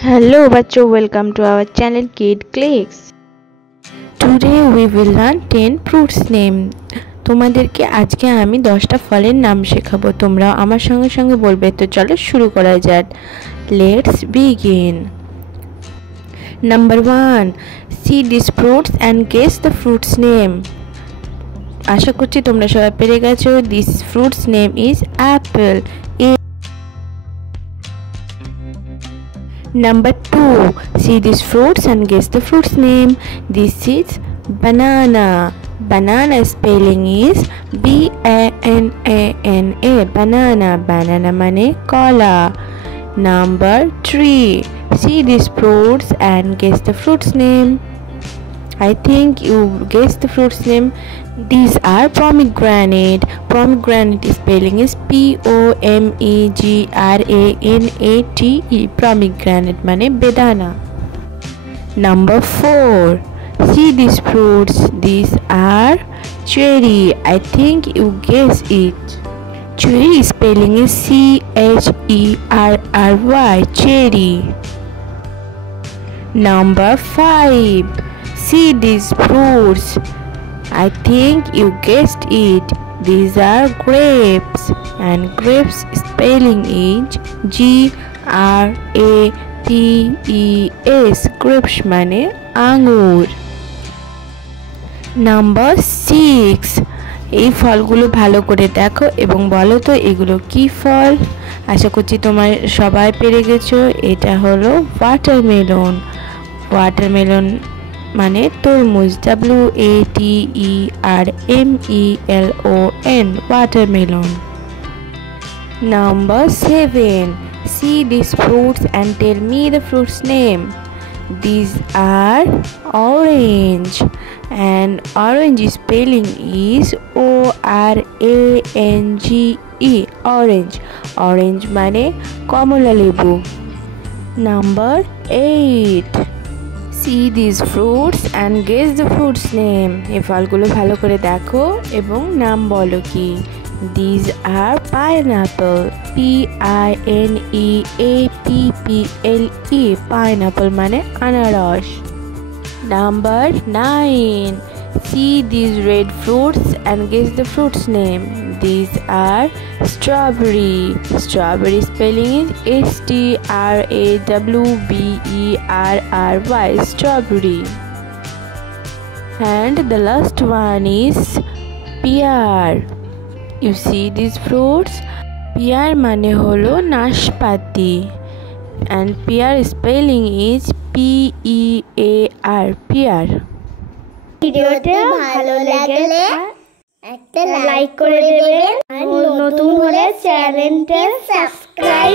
Hello bachcho, welcome to our channel Kid Clicks. Today we will learn 10 fruits name. তোমাদেরকে আজকে আমি 10টা ফলের নাম শেখাবো, তোমরা আমার সঙ্গে সঙ্গে বলবে। তো চলো শুরু করা যাক। Let's begin. Number 1. See these fruits and guess the fruits name. আশা করছি তোমরা সবাই পেরে গেছো। This fruits name is apple. Number 2. See these fruits and guess the fruits name. This is banana. Banana spelling is B-A-N-A-N-A. Banana. Banana mane kola. Number 3. See these fruits and guess the fruits name. I think you guess the fruits name. These are pomegranate. Pomegranate spelling is P-O-M-E-G-R-A-N-A-T-E. Pomegranate mane bedana. Number 4. See these fruits. These are cherry. I think you guess it. Cherry spelling is C-H-E-R-R-Y. Cherry. Number 5. See these fruits. I think you guessed it. These are grapes, and grapes spelling is G-R-A-P-E-S. Grapes mane আঙ্গুর. Number 6. এই ফলগুলো ভালো করে দেখো এবং বলো তো এগুলো কি ফল। আশা করছি তোমরা সবাই পেরে গেছো। এটা হলো ওয়াটারমেলন। ওয়াটারমেলন মানে তরমুজ। W-A-T-E-R-M-E-L-O-N. watermelon. Number 7. See these fruits and tell me the fruits name. These are orange, and orange spelling is O-R-A-N-G-E. Orange. Orange mane কমলা লেবু. Number 8. See these fruits and guess the fruits name. এই ফলগুলো ভালো করে দেখো এবং নাম বলো কি। These are pineapple. P-I-N-E-A-P-P-L-E. Pineapple মানে আনারস. Number 9. See these red fruits and guess the fruits name. These are strawberry. Strawberry spelling is S-T-R-A-W-B-E-R-R-Y. Strawberry. And the last one is pear. You see these fruits? Pear mane holo nashpati, and pear spelling is P-E-A-R. pear. ভিডিওটা ভালো লাগলে একটা like করে দেবেন আর নতুন হলে চ্যানেলটা subscribe